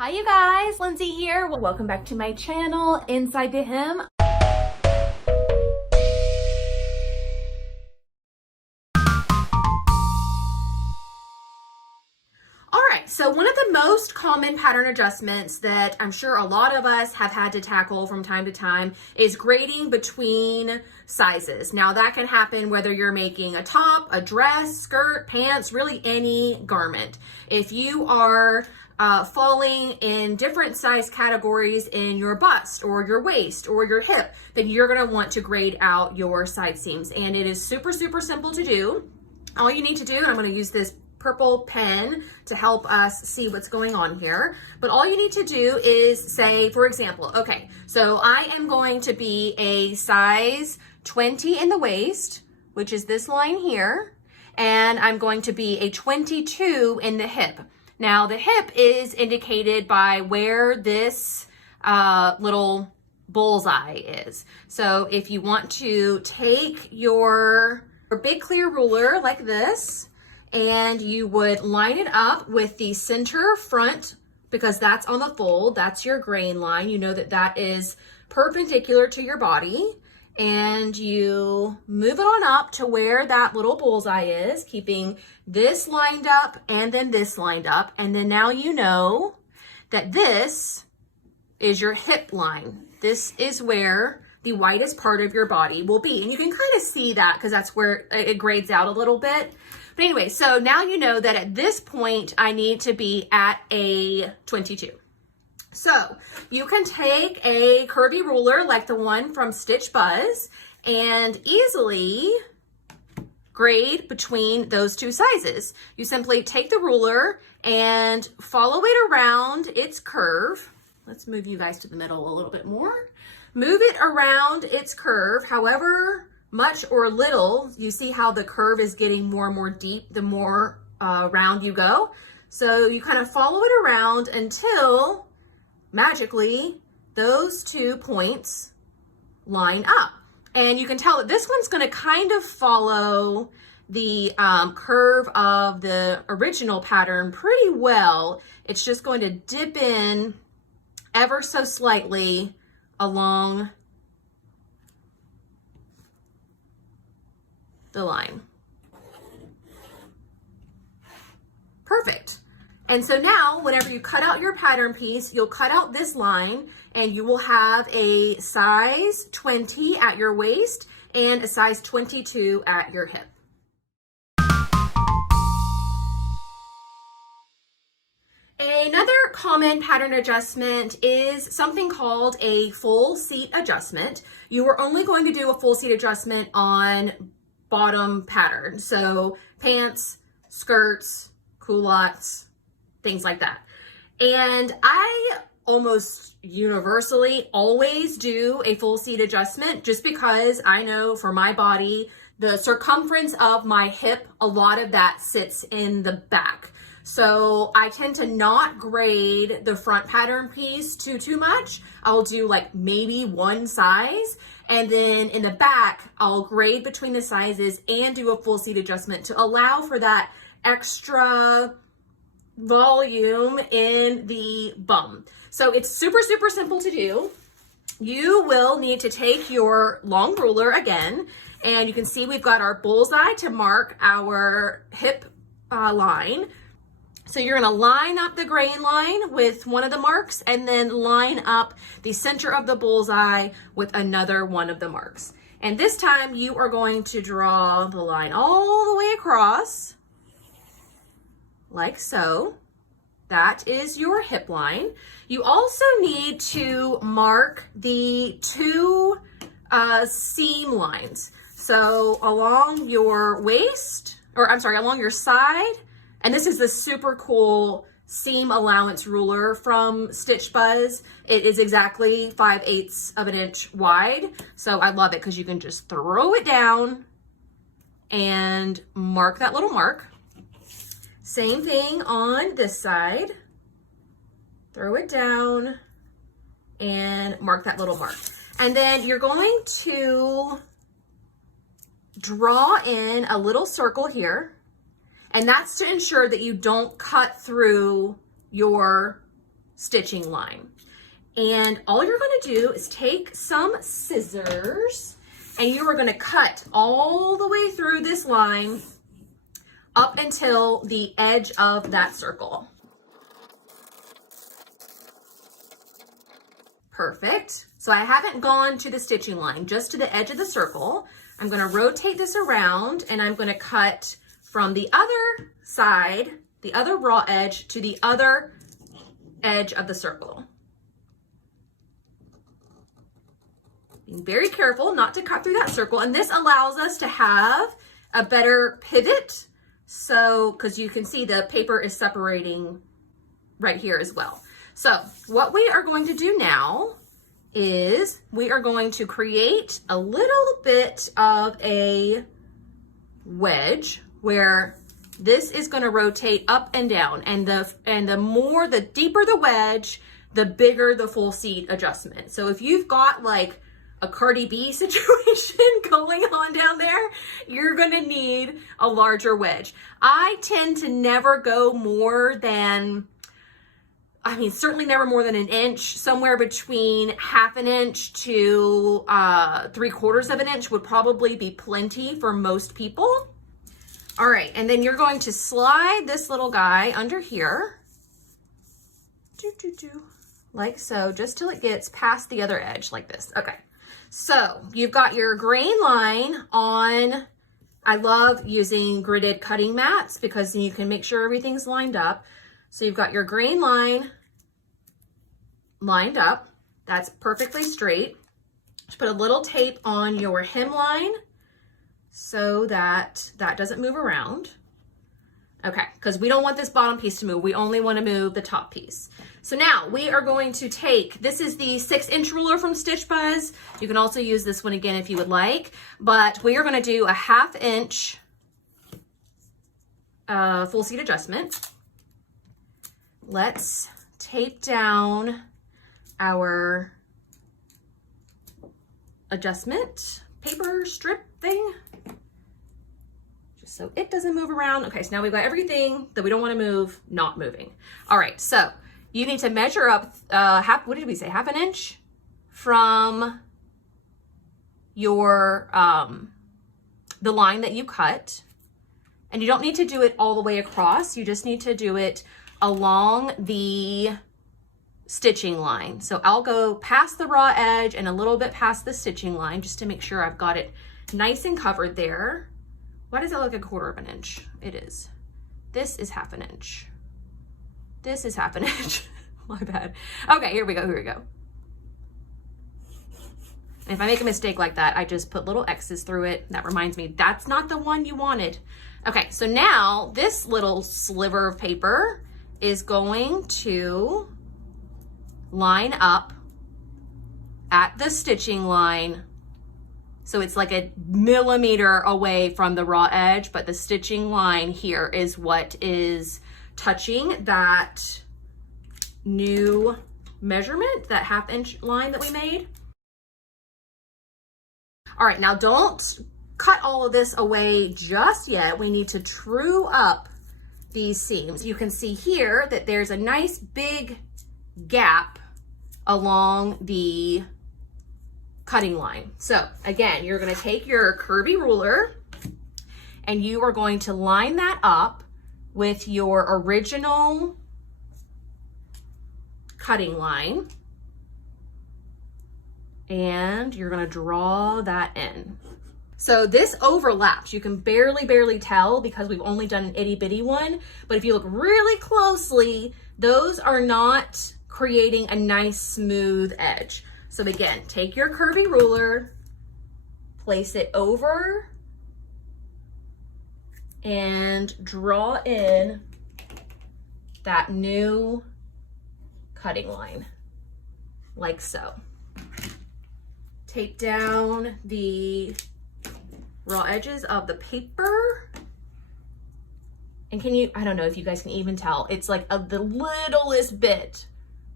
Hi you guys, Lindsay here. Well, welcome back to my channel, Inside the Hem. All right, so one of the most common pattern adjustments that I'm sure a lot of us have had to tackle from time to time is grading between sizes. Now that can happen whether you're making a top, a dress, skirt, pants, really any garment. If you are falling in different size categories in your bust or your waist or your hip, then you're gonna want to grade out your side seams. And it is super, super simple to do. All you need to do, and I'm gonna use this purple pen to help us see what's going on here. But all you need to do is say, for example, okay, so I am going to be a size 20 in the waist, which is this line here, and I'm going to be a 22 in the hip. Now the hip is indicated by where this little bullseye is. So if you want to take your big clear ruler like this, and you would line it up with the center front, because that's on the fold, that's your grain line. You know that that is perpendicular to your body. And you move it on up to where that little bullseye is, keeping this lined up and then this lined up. And then now you know that this is your hip line. This is where the widest part of your body will be. And you can kind of see that because that's where it grades out a little bit. But anyway, so now you know that at this point, I need to be at a 22. So you can take a curvy ruler like the one from Stitch Buzz and easily grade between those two sizes. You simply take the ruler and follow it around its curve. Let's move you guys to the middle a little bit more. Move it around its curve, however much or little. You see how the curve is getting more and more deep the more round you go. So you kind of follow it around until magically those 2 points line up. And you can tell that this one's going to kind of follow the curve of the original pattern pretty well. It's just going to dip in ever so slightly along the line. Perfect. And so now, whenever you cut out your pattern piece, you'll cut out this line and you will have a size 20 at your waist and a size 22 at your hip. Another common pattern adjustment is something called a full seat adjustment. You are only going to do a full seat adjustment on bottom pattern. So pants, skirts, culottes, things like that. And I almost universally always do a full seat adjustment just because I know for my body, the circumference of my hip, a lot of that sits in the back. So I tend to not grade the front pattern piece too much. I'll do like maybe one size. And then in the back, I'll grade between the sizes and do a full seat adjustment to allow for that extra volume in the bum. So it's super, super simple to do. You will need to take your long ruler again, and you can see we've got our bullseye to mark our hip line. So you're gonna line up the grain line with one of the marks and then line up the center of the bullseye with another one of the marks. And this time you are going to draw the line all the way across, like so. That is your hip line. You also need to mark the two seam lines. So along your waist, or I'm sorry, along your side, and this is the super cool seam allowance ruler from Stitch Buzz. It is exactly 5/8 of an inch wide. So I love it because you can just throw it down and mark that little mark. Same thing on this side. Throw it down and mark that little mark. And then you're going to draw in a little circle here. And that's to ensure that you don't cut through your stitching line. And all you're going to do is take some scissors and you are going to cut all the way through this line up until the edge of that circle. Perfect. So I haven't gone to the stitching line, just to the edge of the circle. I'm going to rotate this around and I'm going to cut from the other side, the other raw edge, to the other edge of the circle. Being very careful not to cut through that circle, and this allows us to have a better pivot. So, because you can see the paper is separating right here as well. So what we are going to do now is we are going to create a little bit of a wedge where this is going to rotate up and down, and the deeper the wedge, the bigger the full seat adjustment. So if you've got like a Cardi B situation going on down there, you're going to need a larger wedge. I tend to never go more than, certainly never more than an inch. Somewhere between 1/2 inch to 3/4 of an inch would probably be plenty for most people. All right, and then you're going to slide this little guy under here, like so, just till it gets past the other edge like this. Okay, so you've got your grain line on. I love using gridded cutting mats because you can make sure everything's lined up. So you've got your grain line lined up. That's perfectly straight. Just put a little tape on your hemline so that that doesn't move around. Okay, because we don't want this bottom piece to move. We only want to move the top piece. So now we are going to take, this is the 6-inch ruler from Stitch Buzz. You can also use this one again if you would like, but we are going to do a 1/2 inch full seat adjustment. Let's tape down our adjustment paper strip thing, just so it doesn't move around. Okay, so now we've got everything that we don't want to move not moving. All right, so you need to measure up what did we say, 1/2 inch from your the line that you cut, and you don't need to do it all the way across. You just need to do it along the stitching line. So I'll go past the raw edge and a little bit past the stitching line just to make sure I've got it nice and covered there. Why does it look like 1/4 of an inch? It is. This is 1/2 inch. This is 1/2 inch. My bad. Okay, here we go, here we go. And if I make a mistake like that, I just put little X's through it. That reminds me, that's not the one you wanted. Okay, so now this little sliver of paper is going to line up at the stitching line. So it's like 1 millimeter away from the raw edge, but the stitching line here is what is touching that new measurement, that 1/2 inch line that we made. All right, now don't cut all of this away just yet. We need to true up these seams. You can see here that there's a nice big gap along the cutting line. So again, you're going to take your curvy ruler and you are going to line that up with your original cutting line, and you're going to draw that in. So this overlaps. You can barely tell because we've only done an itty bitty one, but if you look really closely, those are not creating a nice smooth edge. So again, take your curvy ruler, place it over, and draw in that new cutting line, like so. Tape down the raw edges of the paper. And can you, I don't know if you guys can even tell, it's like the littlest bit,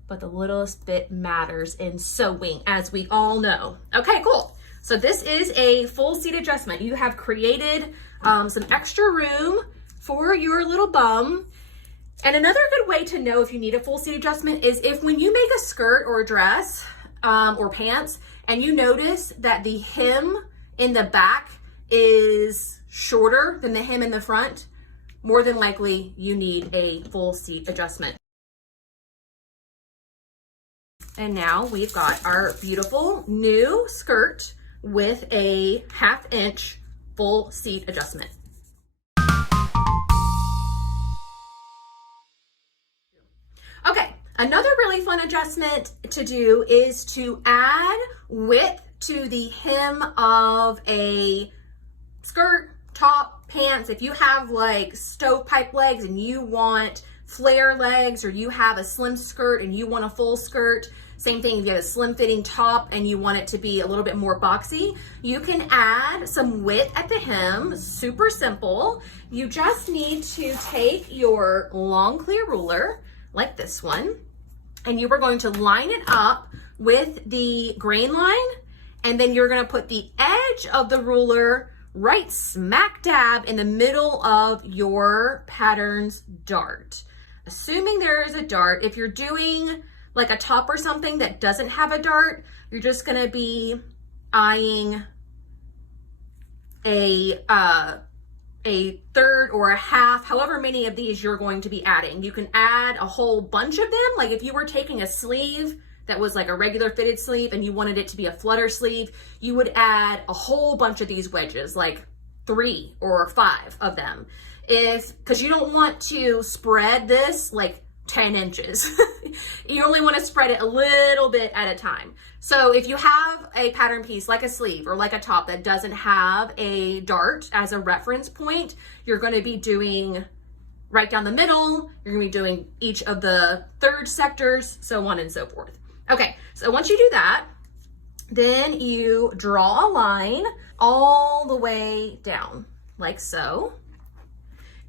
but the littlest bit matters in sewing, as we all know. Okay, cool. So this is a full seat adjustment. You have created some extra room for your little bum. And another good way to know if you need a full seat adjustment is if when you make a skirt or a dress or pants and you notice that the hem in the back is shorter than the hem in the front, more than likely you need a full seat adjustment. And now we've got our beautiful new skirt with a 1/2 inch full seat adjustment. Okay, another really fun adjustment to do is to add width to the hem of a skirt, top, pants. If you have like stovepipe legs and you want flare legs, or you have a slim skirt and you want a full skirt, same thing, if you have a slim fitting top and you want it to be a little bit more boxy, you can add some width at the hem. Super simple. You just need to take your long clear ruler, like this one, and you are going to line it up with the grain line, and then you're going to put the edge of the ruler right smack dab in the middle of your pattern's dart. Assuming there is a dart, if you're doing like a top or something that doesn't have a dart, you're just going to be eyeing a third or a half, however many of these you're going to be adding. You can add a whole bunch of them. Like if you were taking a sleeve that was like a regular fitted sleeve and you wanted it to be a flutter sleeve, you would add a whole bunch of these wedges, like 3 or 5 of them. Because you don't want to spread this like 10 inches. You only want to spread it a little bit at a time. So if you have a pattern piece like a sleeve or like a top that doesn't have a dart as a reference point, you're going to be doing right down the middle, you're going to be doing each of the third sectors, so on and so forth. Okay, so once you do that, then you draw a line all the way down, like so.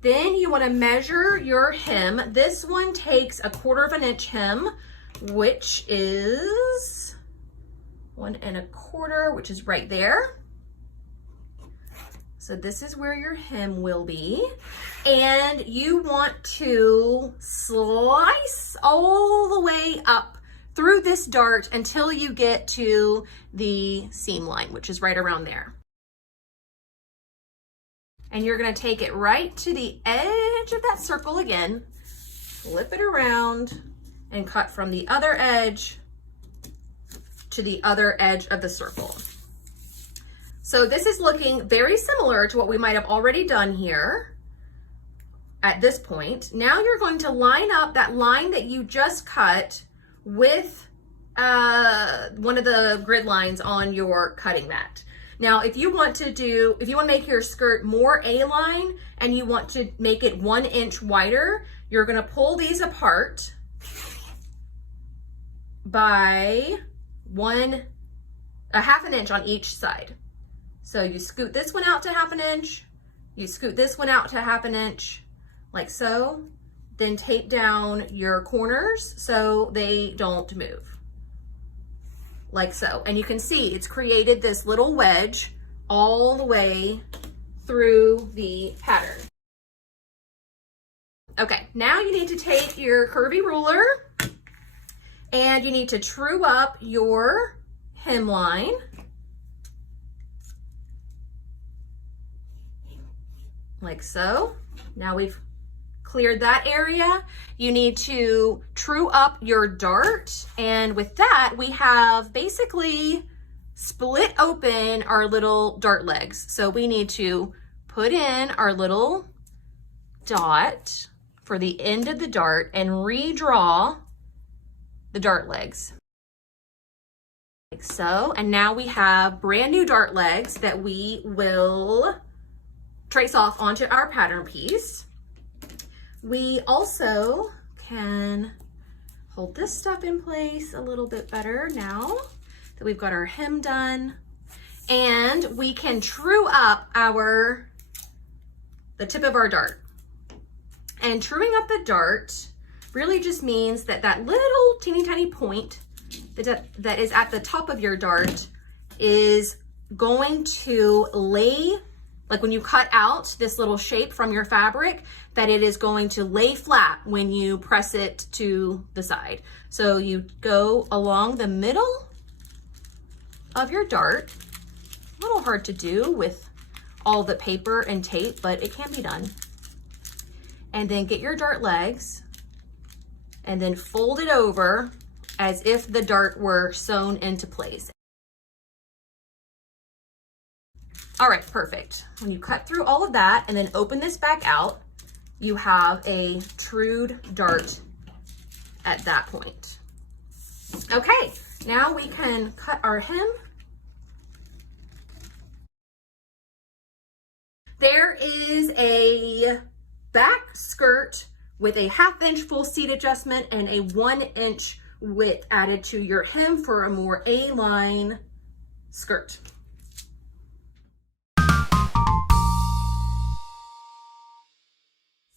Then you want to measure your hem. This one takes 1/4 inch hem, which is 1 1/4, which is right there. So this is where your hem will be. And you want to slice all the way up through this dart until you get to the seam line, which is right around there. And you're going to take it right to the edge of that circle again, flip it around, and cut from the other edge to the other edge of the circle. So this is looking very similar to what we might have already done here at this point. Now you're going to line up that line that you just cut with one of the grid lines on your cutting mat. Now, if you want to make your skirt more A-line and you want to make it 1 inch wider, you're going to pull these apart by 1/2 inch on each side. So you scoot this one out to 1/2 inch, you scoot this one out to 1/2 inch, like so, then tape down your corners so they don't move. Like so. And you can see it's created this little wedge all the way through the pattern. Okay, now you need to take your curvy ruler and you need to true up your hemline. Like so. Now we've cleared that area. You need to true up your dart, and with that we have basically split open our little dart legs. So we need to put in our little dot for the end of the dart and redraw the dart legs. Like so. And now we have brand new dart legs that we will trace off onto our pattern piece. We also can hold this stuff in place a little bit better now that we've got our hem done. And we can true up the tip of our dart. And truing up the dart really just means that that little teeny tiny point that is at the top of your dart is going to lay like when you cut out this little shape from your fabric, that it is going to lay flat when you press it to the side. So you go along the middle of your dart. A little hard to do with all the paper and tape, but it can be done. And then get your dart legs and then fold it over as if the dart were sewn into place. All right, perfect. When you cut through all of that and then open this back out, you have a trued dart at that point. Okay, now we can cut our hem. There is a back skirt with a 1/2 inch full seat adjustment and a 1 inch width added to your hem for a more A-line skirt.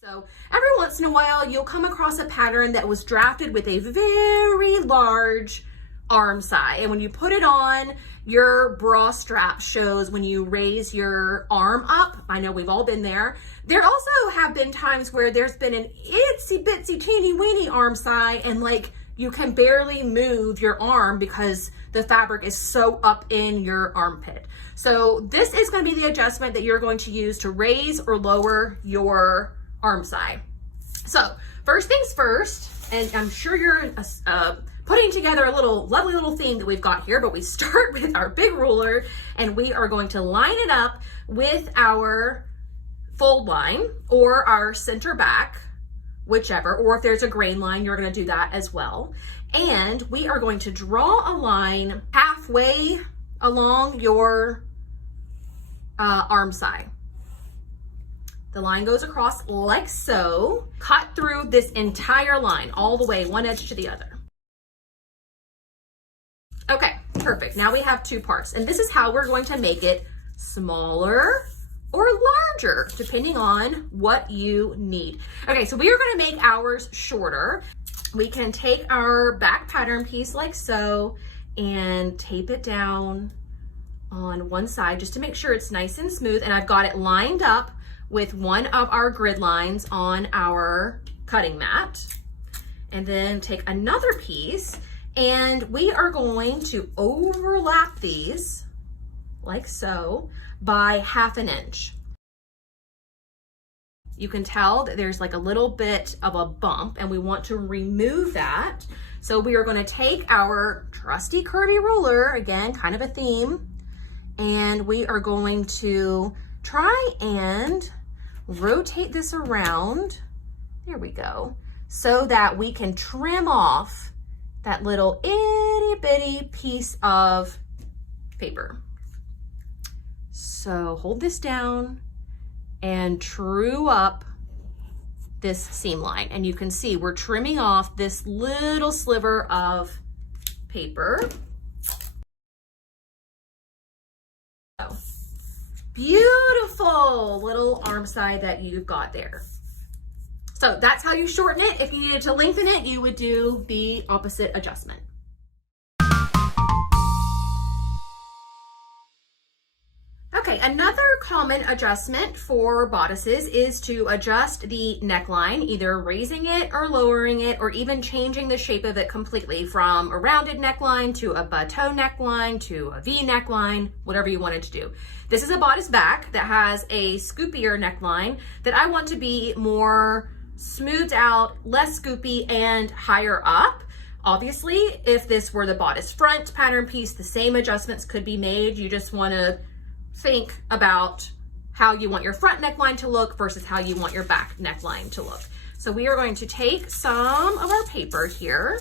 So every once in a while, you'll come across a pattern that was drafted with a very large arm side. And when you put it on, your bra strap shows when you raise your arm up. I know we've all been there. There also have been times where there's been an itsy bitsy teeny weeny arm side and like you can barely move your arm because the fabric is so up in your armpit. So this is going to be the adjustment that you're going to use to raise or lower your arm side. So first things first, and I'm sure you're putting together a lovely little theme that we've got here, but we start with our big ruler and we are going to line it up with our fold line or our center back, whichever, or if there's a grain line, you're going to do that as well. And we are going to draw a line halfway along your arm side. The line goes across like so. Cut through this entire line all the way, one edge to the other. Okay, perfect. Now we have two parts, and this is how we're going to make it smaller or larger, depending on what you need. Okay, so we are going to make ours shorter. We can take our back pattern piece like so and tape it down on one side just to make sure it's nice and smooth. And I've got it lined up with one of our grid lines on our cutting mat. And then take another piece and we are going to overlap these like so by 1/2 inch. You can tell that there's like a little bit of a bump and we want to remove that. So we are going to take our trusty curvy ruler, again, kind of a theme, and we are going to try and rotate this around. There we go. So that we can trim off that little itty bitty piece of paper. So hold this down and true up this seam line. And you can see we're trimming off this little sliver of paper. So, beautiful little arm side that you've got there. So that's how you shorten it. If you needed to lengthen it, you would do the opposite adjustment. Okay, another common adjustment for bodices is to adjust the neckline, either raising it or lowering it, or even changing the shape of it completely from a rounded neckline to a bateau neckline to a V neckline, whatever you wanted to do. This is a bodice back that has a scoopier neckline that I want to be more smoothed out, less scoopy, and higher up. Obviously, if this were the bodice front pattern piece, the same adjustments could be made. You just want to think about how you want your front neckline to look versus how you want your back neckline to look. So we are going to take some of our paper here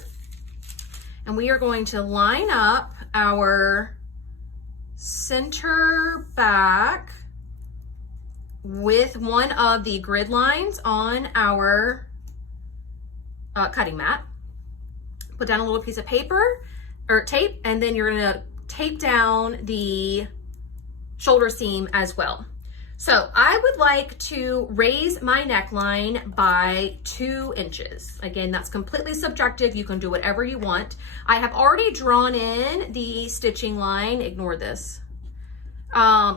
and we are going to line up our center back with one of the grid lines on our cutting mat. Put down a little piece of paper or tape, and then you're gonna tape down the shoulder seam as well. So I would like to raise my neckline by 2 inches. Again, that's completely subjective. You can do whatever you want. I have already drawn in the stitching line. Ignore this.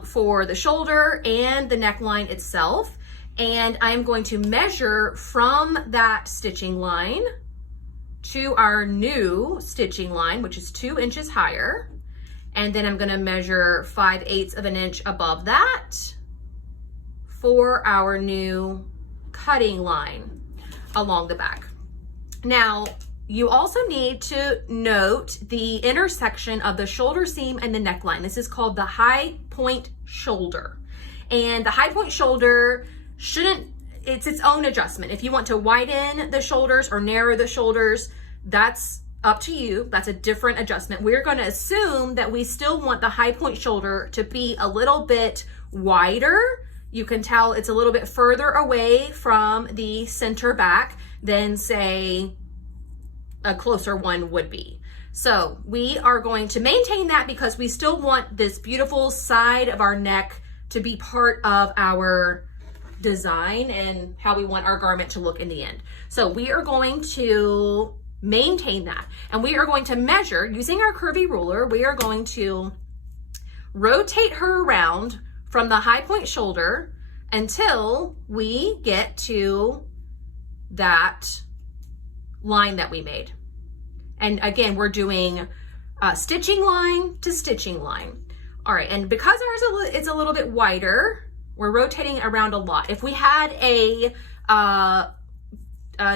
for the shoulder and the neckline itself. And I'm going to measure from that stitching line to our new stitching line, which is 2 inches higher. And then I'm going to measure 5/8 of an inch above that for our new cutting line along the back. Now, you also need to note the intersection of the shoulder seam and the neckline. This is called the high point shoulder. And the high point shoulder it's its own adjustment. If you want to widen the shoulders or narrow the shoulders, that's up to you. That's a different adjustment. We're going to assume that we still want the high point shoulder to be a little bit wider. You can tell it's a little bit further away from the center back than, say, a closer one would be. So we are going to maintain that because we still want this beautiful side of our neck to be part of our design and how we want our garment to look in the end. So we are going to maintain that, and we are going to measure using our curvy ruler. We are going to rotate her around from the high point shoulder until we get to that line that we made. And again, we're doing stitching line to stitching line. All right, and because ours it's a little bit wider, we're rotating around a lot. If we had a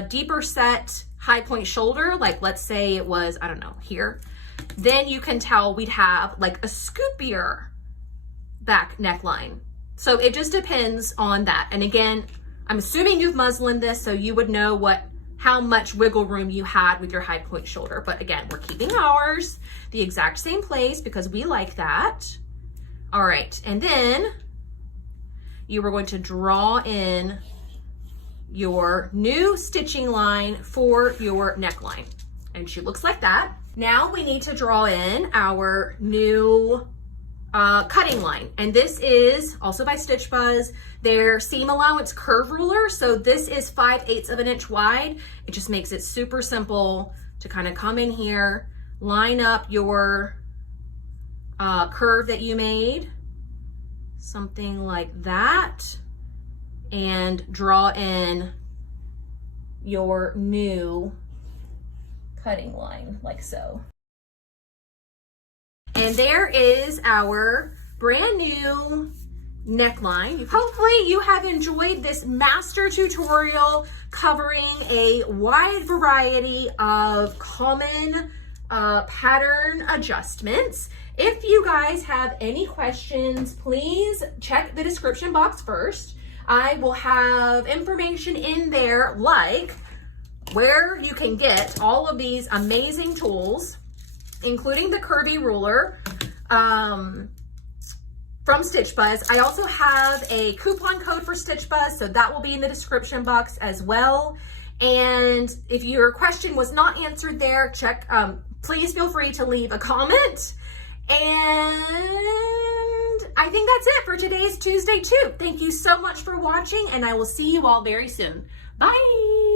deeper set high point shoulder, like let's say it was, I don't know, here, then you can tell we'd have like a scoopier back neckline. So it just depends on that. And again, I'm assuming you've muslined this, so you would know how much wiggle room you had with your high point shoulder. But again, we're keeping ours the exact same place because we like that. All right, and then you were going to draw in your new stitching line for your neckline. And she looks like that. Now we need to draw in our new cutting line. And this is also by Stitch Buzz, their seam allowance curve ruler. So this is 5/8 of an inch wide. It just makes it super simple to kind of come in here, line up your curve that you made, something like that, and draw in your new cutting line like so. And there is our brand new neckline. Hopefully you have enjoyed this master tutorial covering a wide variety of common pattern adjustments. If you guys have any questions, please check the description box first. I will have information in there like where you can get all of these amazing tools, including the curvy ruler from Stitch Buzz. I also have a coupon code for Stitch Buzz, so that will be in the description box as well. And if your question was not answered there, please feel free to leave a comment. And I think that's it for today's Tuesday Tube. Thank you so much for watching, and I will see you all very soon. Bye.